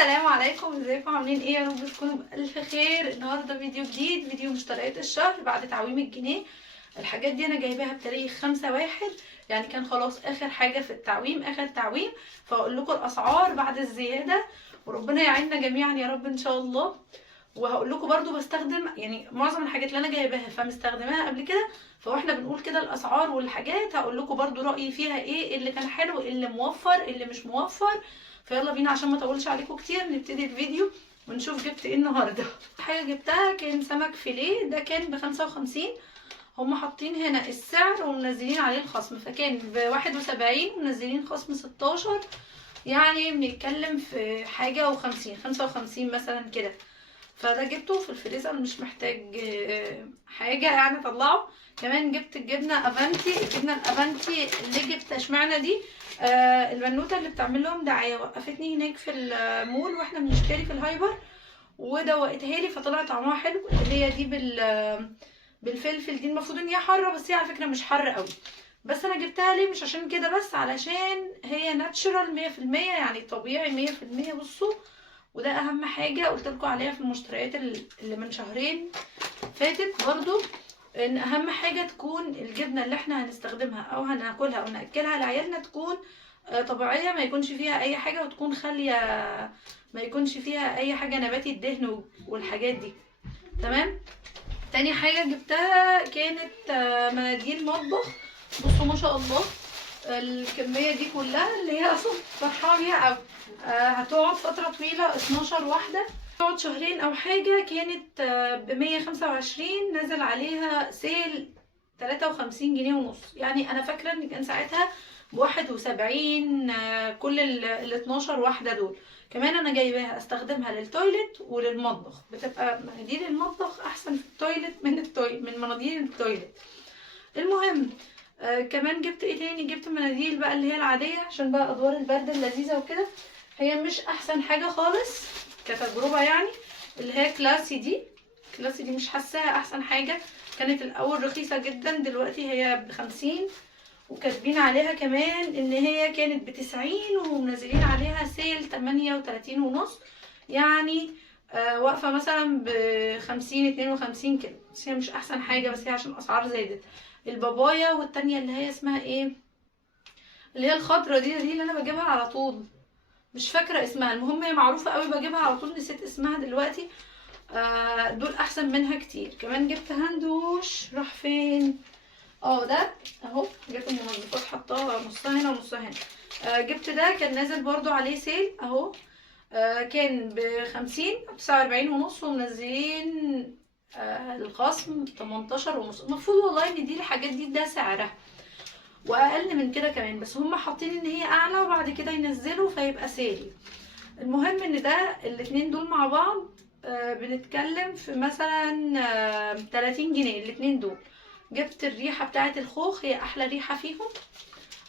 السلام عليكم، ازيكم عاملين ايه؟ يا رب تكونوا بألف خير. النهارده فيديو جديد، فيديو مشتريات الشهر بعد تعويم الجنيه. الحاجات دي انا جايباها بتاريخ 5/1، يعني كان خلاص اخر حاجه في التعويم، اخر تعويم. فاقول لكم الاسعار بعد الزياده، وربنا يعيننا جميعا يا رب ان شاء الله. وهقول لكم برضو بستخدم يعني معظم الحاجات اللي انا جايباها فمستخدماها قبل كده، فاحنا بنقول كده الاسعار والحاجات. هقول لكم برضو رايي فيها ايه، اللي كان حلو، اللي موفر، اللي مش موفر. فيلا بينا عشان ما اطولش عليكم كتير نبتدي الفيديو ونشوف جبت ايه النهارده. حاجه جبتها كان سمك فيليه، ده كان ب55. هم حاطين هنا السعر ومنزلين عليه الخصم، فكان ب71 ومنزلين خصم 16، يعني بنتكلم في حاجه و50 55 مثلا كده. فده جبته في الفريزر، مش محتاج حاجه يعني اطلعه. كمان جبت الجبنه افانتي. الجبنه الافانتي اللي جبت اشمعنى دي، البنوته اللي بتعمل لهم دعايه وقفتني هناك في المول واحنا بنشتري في الهايبر ودوقتها لي، فطلع طعمها حلو. اللي هي دي بالفلفل دي، المفروض ان هي حاره بس هي على فكره مش حاره قوي. بس انا جبتها ليه؟ مش عشان كده بس، علشان هي ناتشورال 100%، يعني طبيعي 100%. بصوا، وده اهم حاجه قلت لكم عليها في المشتريات اللي من شهرين فاتت برضو، ان اهم حاجه تكون الجبنه اللي احنا هنستخدمها او هناكلها او ناكلها لعيالنا تكون طبيعيه، ما يكونش فيها اي حاجه، وتكون خاليه، ما يكونش فيها اي حاجه نباتي الدهن والحاجات دي. تمام. تاني حاجه جبتها كانت مناديل مطبخ. بصوا ما شاء الله، الكميه دي كلها اللي هي اصلا فرحانه بيها قوي. هتقعد فتره طويله، 12 واحده، تقعد شهرين او حاجه. كانت ب125، نزل عليها سيل 53 جنيه ونص. يعني انا فاكره ان كان ساعتها ب71 كل ال 12 واحده دول. كمان انا جايباها استخدمها للتويلت وللمطبخ، بتبقى مناديل المطبخ احسن في التويلت من مناديل التويلت. المهم كمان جبت ايه تاني؟ جبت مناديل بقى اللي هي العاديه عشان بقى ادوار البرد اللذيذه وكده. هي مش احسن حاجه خالص كتجربه يعني. اللي هي كلاسي دي، كلاسي دي مش حاساها احسن حاجه. كانت الاول رخيصه جدا، دلوقتي هي ب50، وكاتبين عليها كمان ان هي كانت ب90 ومنزلين عليها سيل 38 ونص، يعني واقفه مثلا ب50 52 كده. بس هي مش احسن حاجه، بس هي عشان الاسعار زادت. البابايا والتانية اللي هي اسمها ايه، اللي هي الخضرة دي اللي انا بجيبها على طول، مش فاكرة اسمها. المهم هي معروفة قوي، بجيبها على طول، نسيت اسمها دلوقتي. دول احسن منها كتير. كمان جبت هاندوش، راح فين؟ ده اهو، جبت المنظفات حطاها نصها هنا ونصها هنا. جبت ده كان نازل برضو عليه سيل اهو. كان ب50 49 ونص، ومنزلين الخصم 18 ونص. المفروض والله ان دي الحاجات دي ده سعرها، واقل من كده كمان، بس هم حاطين ان هي اعلى وبعد كده ينزلوا فيبقى ساري. المهم ان ده الاتنين دول مع بعض بنتكلم في مثلا 30 جنيه الاتنين دول. جبت الريحة بتاعت الخوخ، هي احلى ريحة فيهم.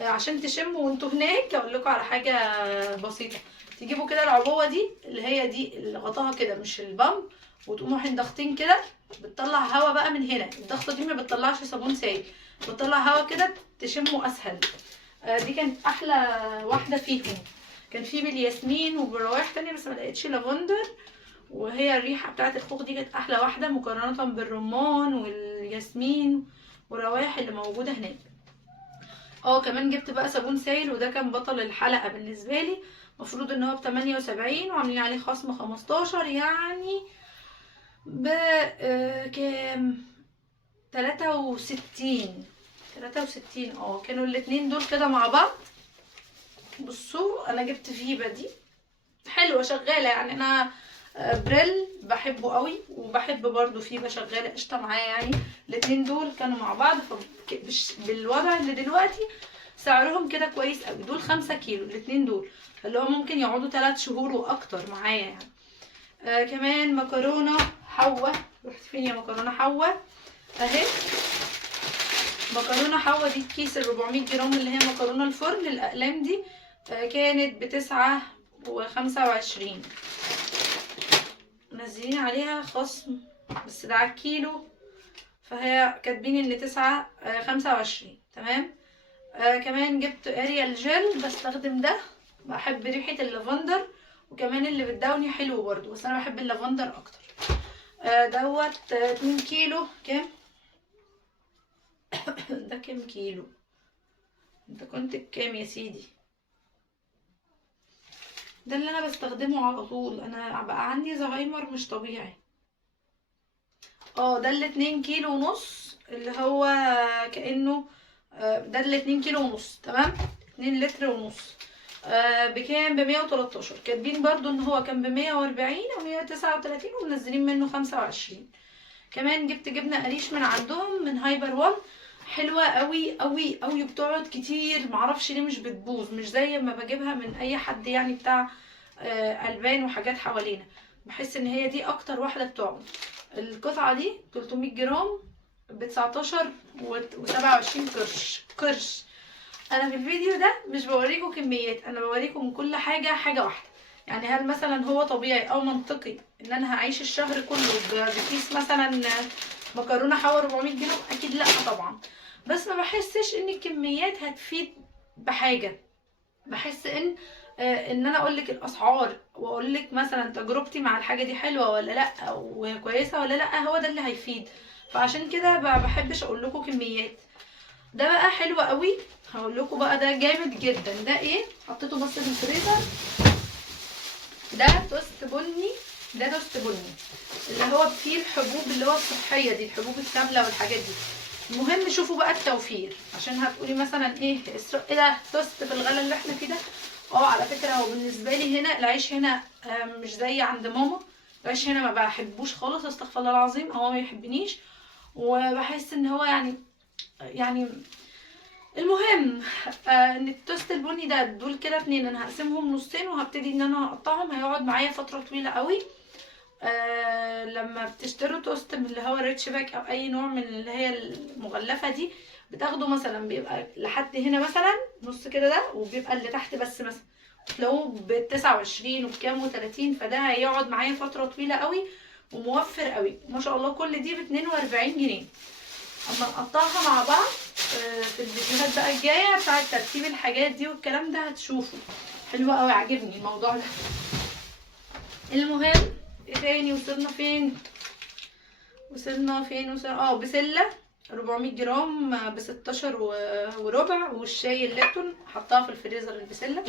عشان تشموا وانتوا هناك اقول لكم على حاجة بسيطة. تجيبوا كده العبوة دي اللي هي دي اللي غطاها كده مش البامب، وتقوموا رايحين ضاغطين كده، بتطلع هوا بقى من هنا. الضغطة دي ما بتطلعش صابون سائل، بتطلع هوا كده تشموا اسهل. دي كانت احلى واحدة فيهم. كان في بالياسمين وبروايح تانية بس ما لقيتش لافندر، وهي الريحة بتاعت الخوخ دي كانت احلى واحدة مقارنة بالرمان والياسمين والروايح اللي موجودة هناك. كمان جبت بقى صابون سائل، وده كان بطل الحلقة بالنسبة لي. مفروض ان هو ب78 وعاملين عليه خصم 15، يعني ب كام 63. كانوا الاتنين دول كده مع بعض. بصوا انا جبت فيبا دي حلوة شغالة، يعني انا بريل بحبه قوي، وبحب برضو فيبا شغالة قشطة معايا. يعني الاتنين دول كانوا مع بعض، بالوضع اللي دلوقتي سعرهم كده كويس قوي. دول 5 كيلو الاتنين دول، اللي هو ممكن يقعدوا 3 شهور واكتر معايا يعني. كمان مكرونة حوا. رحت فين يا مكرونة حوا؟ اهي مكرونة حوا دي الكيس 400 جرام، اللي هي مكرونة الفرن الاقلام دي. كانت ب9.25، منزلين عليها خصم بس ده على الكيلو، فهي كاتبين ان 9.25. تمام. كمان جبت اريال جل، بستخدم ده، بحب ريحة اللافندر وكمان اللي بالداوني حلو برضو، بس انا بحب اللافندر اكتر. دوت 2 كيلو كام؟ ده كام كيلو؟ انت كنت بكام يا سيدي؟ ده اللي انا بستخدمه على طول، انا بقى عندي زهايمر مش طبيعي. ده ال2 كيلو ونص، اللي هو كأنه ده ال2 كيلو ونص، تمام. 2 لتر ونص. بكام؟ ب113. كاتبين برضو ان هو كان ب140 او 139 ومنزلين منه 25. كمان جبت جبنه قريش من عندهم من هايبر وان، حلوه قوي قوي قوي، بتقعد كتير، معرفش ليه مش بتبوظ، مش زي ما بجيبها من اي حد يعني بتاع البان وحاجات حوالينا. بحس ان هي دي اكتر واحده بتقعد. القطعه دي 300 جرام ب 19 و27 قرش. انا في الفيديو ده مش بوريكم كميات، انا بوريكم كل حاجه حاجه واحده. يعني هل مثلا هو طبيعي او منطقي ان انا هعيش الشهر كله بكيس مثلا مكرونه حوالي 400 جرام؟ اكيد لا طبعا. بس ما بحسش ان الكميات هتفيد بحاجه. بحس ان انا اقول لك الاسعار واقول لك مثلا تجربتي مع الحاجه دي حلوه ولا لا وكويسه ولا لا، هو ده اللي هيفيد. فعشان كده ما بحبش اقول لكم كميات. ده بقى حلو قوي، هقول لكم بقى ده جامد جدا. ده ايه؟ حطيته بس في الفريزر. ده توست بني. ده توست بني اللي هو فيه الحبوب اللي هو الصحيه دي، الحبوب الكامله والحاجات دي. المهم شوفوا بقى التوفير، عشان هتقولي مثلا ايه ده توست في الغلا اللي احنا فيه ده؟ على فكره هو بالنسبه لي هنا العيش هنا مش زي عند ماما. العيش هنا ما بحبوش خالص، استغفر الله العظيم، هو ما يحبنيش. وبحس ان هو يعني المهم ان التوست البني ده دول كده 2، انا هقسمهم نصين وهبتدي ان انا اقطعهم، هيقعد معايا فتره طويله قوي. لما بتشتروا توست من اللي هو ريتش باك او اي نوع من اللي هي المغلفه دي، بتاخده مثلا بيبقى لحد هنا مثلا نص كده ده، وبيبقى اللي تحت بس مثلا تلاقوه ب29 وبكام و30، فده هيقعد معايا فتره طويله قوي وموفر قوي ما شاء الله. كل دي ب42 جنيه. اما نقطعها مع بعض في الفيديوهات بقى الجايه بتاعه ترتيب الحاجات دي والكلام ده هتشوفوا. حلوه قوي، عاجبني الموضوع ده. المهم ايه تاني؟ وصلنا فين؟ بسله 400 جرام ب16 وربع. والشاي الليبتون حطها في الفريزر. البسله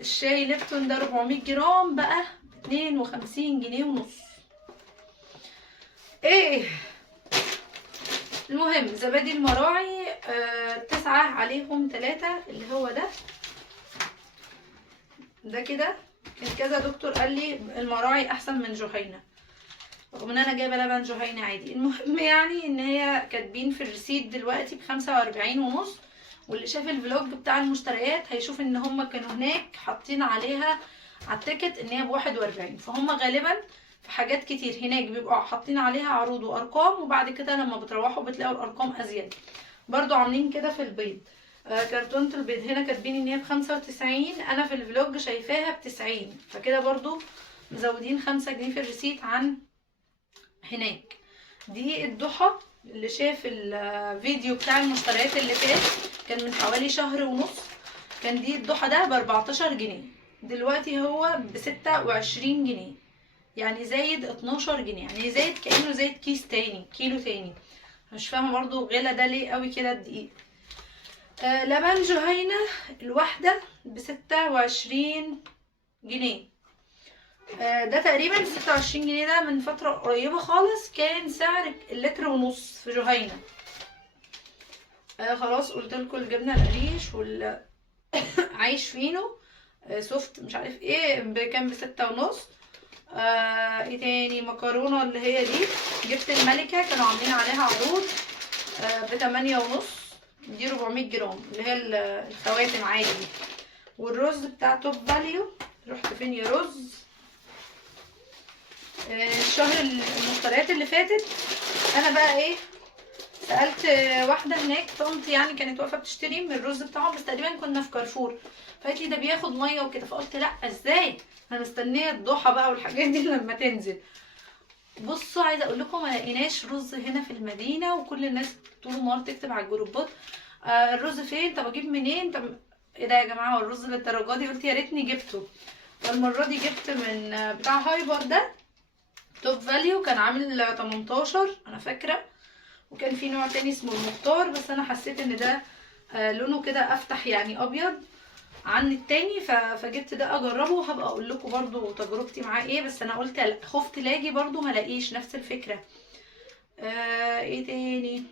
الشاي ليبتون ده 400 جرام بقى ب52 جنيه ونص. ايه المهم زبادي المراعي 9 عليهم 3، اللي هو ده كده. كان كذا دكتور قال لي المراعي احسن من جهينة، رغم ان انا جايبه لبن جهينة عادي. المهم يعني ان هي كاتبين في الريسيت دلوقتي ب45 ونص. واللي شاف الفلوج بتاع المشتريات هيشوف ان هم كانوا هناك حاطين عليها على التيكت ان هي ب41. فهم غالبا في حاجات كتير هناك بيبقوا حاطين عليها عروض وارقام، وبعد كده لما بتروحوا بتلاقوا الارقام ازيد. برضو عاملين كده في البيض. كرتونة البيض هنا كاتبين ان هي ب95، انا في الفلوج شايفاها ب90، فكده برضو مزودين 5 جنيه في الريسيت عن هناك. دي الضحى اللي شاف الفيديو بتاع المشتريات اللي فات كان من حوالي شهر ونص، كان دي الضحى ده ب14 جنيه، دلوقتي هو ب26 جنيه، يعني زايد 12 جنيه، يعني زايد كأنه زايد كيس تاني، كيلو تاني. مش فاهمه برضو غلا ده ليه قوي كده الدقيق. لبن جهينة الواحدة ب26 جنيه. ده تقريبا 26 جنيه، ده من فترة قريبة خالص كان سعر اللتر ونص في جهينة. خلاص قلت لكم الجبنة القريش عايش فينو سوفت مش عارف ايه بكام، ب6 ونص. ايه تاني؟ مكرونة اللي هي دي جبت الملكة، كانوا عاملين عليها عروض ب8 ونص. دي 400 جرام اللي هي الخواتم عادي دي. والرز بتاع توب فاليو، رحت فين يا رز؟ الشهر المشتريات اللي فاتت انا بقى ايه، سألت واحدة هناك طنط يعني كانت واقفة بتشتري من الرز بتاعهم، بس تقريبا كنا في كارفور، فقالت لي ده بياخد مية وكده، فقلت لا ازاي، انا مستنية الضحى بقى والحاجات دي لما تنزل. بصوا عايزة اقول لكم ما لقيناش رز هنا في المدينة، وكل الناس طول النهار تكتب على الجروبات الرز فين، طب اجيب منين، طب ايه ده يا جماعة، هو الرز للدرجة دي؟ قلت يا ريتني جبته. فالمره دي جبت من بتاع هايبر ده توب فاليو، كان عامل 18 انا فاكره، وكان في نوع تاني اسمه المختار، بس انا حسيت ان ده لونه كده افتح يعني ابيض عن التاني، فجبت ده اجربه، وهبقى اقول لكم برضو تجربتي معاه ايه. بس انا قلت لا، خفت لاجي برضو ما لاقيش نفس الفكره. ايه تاني؟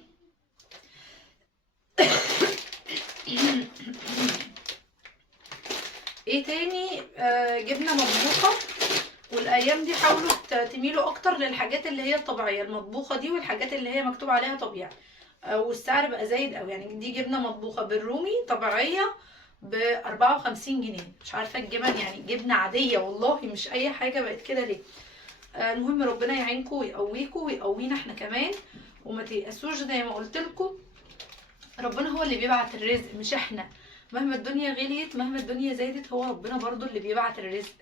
ايه تاني؟ جبنه مطبوخه. والايام دي حاولوا تميلوا اكتر للحاجات اللي هي الطبيعيه المطبوخه دي، والحاجات اللي هي مكتوب عليها طبيعي، والسعر بقى زايد قوي. يعني دي جبنه مطبوخه بالرومي طبيعيه ب 54 جنيه. مش عارفه الجبن يعني جبنه عاديه والله، مش اي حاجه بقت كده ليه. المهم ربنا يعينكم ويقويكم ويقوينا احنا كمان، وما تيأسوش زي ما قلت لكم. ربنا هو اللي بيبعت الرزق مش احنا. مهما الدنيا غليت، مهما الدنيا زادت، هو ربنا برضو اللي بيبعت الرزق.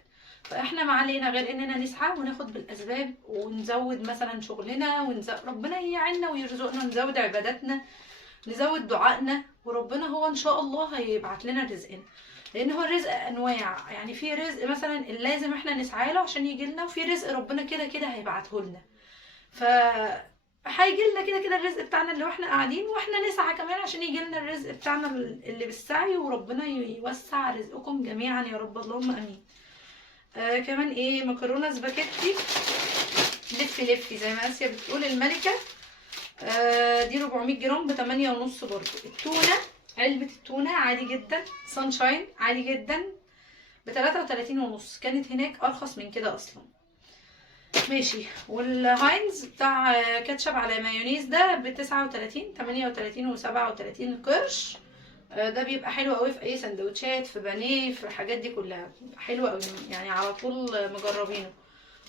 فاحنا ما علينا غير اننا نسعى وناخد بالاسباب، ونزود مثلا شغلنا، ربنا يعيننا ويرزقنا، نزود عباداتنا، نزود دعائنا، وربنا هو ان شاء الله هيبعت لنا رزقنا. لان هو الرزق انواع، يعني في رزق مثلا لازم احنا نسعى له عشان يجي لنا، وفي رزق ربنا كده كده هيبعته لنا. ف هيجي لنا كده كده الرزق بتاعنا اللي واحنا قاعدين، واحنا نسعى كمان عشان يجي لنا الرزق بتاعنا اللي بالسعي، وربنا يوسع رزقكم جميعا يا رب، اللهم امين. كمان ايه؟ مكرونه سباكيتي لفي لفي زي ما اسيا بتقول الملكه. دي 400 جرام ب8.5 برضو. التونه، علبه التونه عادي جدا سانشاين عادي جدا ب33.5، كانت هناك ارخص من كده اصلا. ماشي. والهاينز بتاع كاتشب على مايونيز ده ب39، 38 و37 قرش. ده بيبقى حلو قوي في اي سندوتشات، في بانيه، في الحاجات دي كلها حلوه قوي يعني، على طول مجربينه.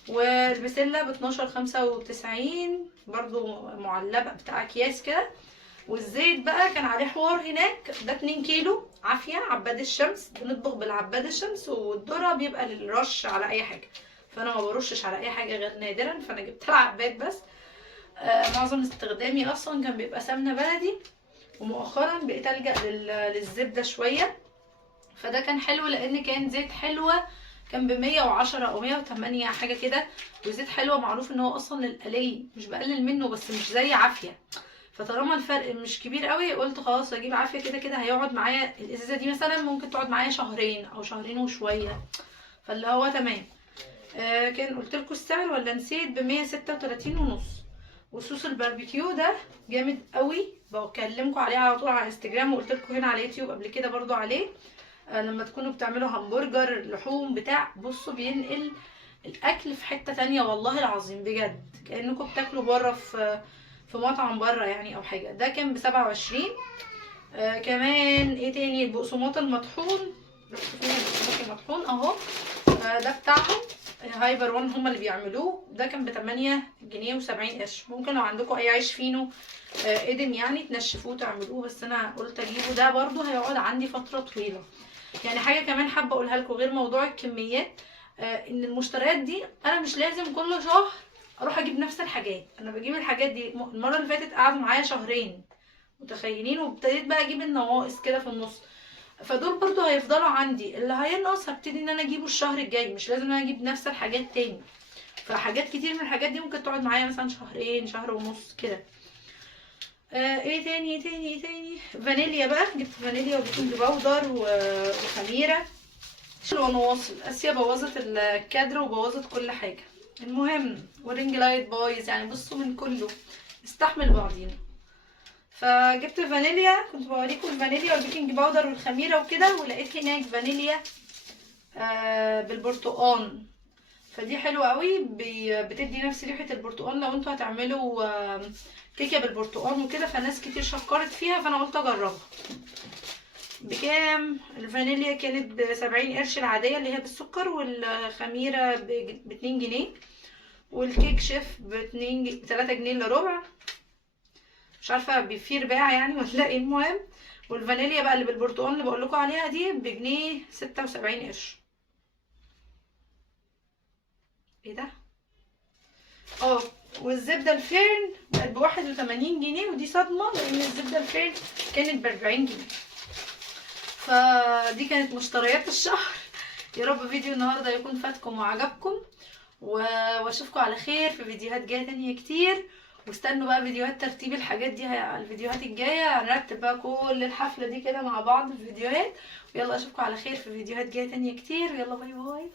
والبسله ب 12.95 برضو معلبه بتاع اكياس كده. والزيت بقى كان عليه حوار هناك، ده 2 كيلو عافيه عباد الشمس، بنطبخ بالعباد الشمس، والذره بيبقى للرش على اي حاجه، فانا ما برشش على اي حاجه غير نادرا، فانا جبت العباد بس. معظم استخدامي اصلا كان بيبقى سمنه بلدي، ومؤخرا بقيت الجا للزبده شويه. فده كان حلو لان كان زيت حلوه، كان ب110 او 108 حاجه كده. وزيت حلوه معروف ان هو اصلا للقلي، مش بقلل منه بس مش زي عافيه. فطالما الفرق مش كبير قوي، قلت خلاص اجيب عافيه، كده كده هيقعد معايا الازازه دي مثلا ممكن تقعد معايا شهرين او شهرين وشويه، فاللي هو تمام. كان قلت لكم السعر ولا نسيت؟ ب136.5. وصوص الباربيكيو ده جامد قوي، بكلمكم عليه على طول على انستجرام، وقلت لكم هنا على يوتيوب قبل كده برضو عليه. لما تكونوا بتعملوا همبرجر لحوم بتاع، بصوا بينقل الاكل في حته تانية والله العظيم بجد، كانكم بتاكلوا بره في مطعم بره يعني او حاجه. ده كان ب27. كمان ايه تاني؟ البقسماط المطحون، فين البقسماط المطحون اهو. ده بتاعهم هايبر وان، هما اللي بيعملوه. ده كان ب8.70 قرش. ممكن لو عندكم اي عيش فينو قدم يعني تنشفوه تعملوه، بس انا قلت اجيبه، ده برضو هيقعد عندي فتره طويله. يعني حاجه كمان حابه اقولها لكم غير موضوع الكميات، ان المشتريات دي انا مش لازم كل شهر اروح اجيب نفس الحاجات. انا بجيب الحاجات دي، المره اللي فاتت قعدوا معايا شهرين متخيلين، وابتديت بقى اجيب النواقص كده في النص. فدول برضو هيفضلوا عندي، اللي هينقص هبتدي ان انا اجيبه الشهر الجاي، مش لازم انا اجيب نفس الحاجات تاني. فحاجات كتير من الحاجات دي ممكن تقعد معايا مثلا شهرين، شهر ونص كده. ايه تاني ايه تاني ايه تاني؟ فانيليا بقى، جبت فانيليا وبيكنج باودر وخميره. ونواصل اسيا بوظت الكادر وبوظت كل حاجه. المهم والرينج لايت بايظ، يعني بصوا من كله استحمل بعضينا. فجبت فانيليا، كنت بوريكم الفانيليا والبيكنج باودر والخميره وكده، ولقيت هناك فانيليا بالبرتقال. فدي حلوه قوي، بتدي نفس ريحه البرتقال. لو انتوا هتعملوا كيكه بالبرتقال وكده، فناس كتير شكرت فيها، فانا قلت اجربها. بكام؟ الفانيليا كانت ب70 قرش العاديه اللي هي بالسكر، والخميره ب2 جنيه، والكيك شيف ب3 جنيه الا ربع. مش عارفه في رباع يعني ولا ايه. المهم والفانيليا بقى اللي بالبرتقال اللي بقول لكم عليها دي بجنيه 76 قرش. ايه ده؟ والزبده الفيرن بقت ب81 جنيه، ودي صدمه لان الزبده الفيرن كانت ب40 جنيه. فدي كانت مشتريات الشهر يا رب فيديو النهارده يكون فاتكم وعجبكم، واشوفكم على خير في فيديوهات جايه تانية كتير. واستنوا بقى فيديوهات ترتيب الحاجات دي، الفيديوهات الجايه هنرتب بقى كل الحفله دي كده مع بعض في فيديوهات. ويلا اشوفكم على خير في فيديوهات جايه تانية كتير، يلا باي باي.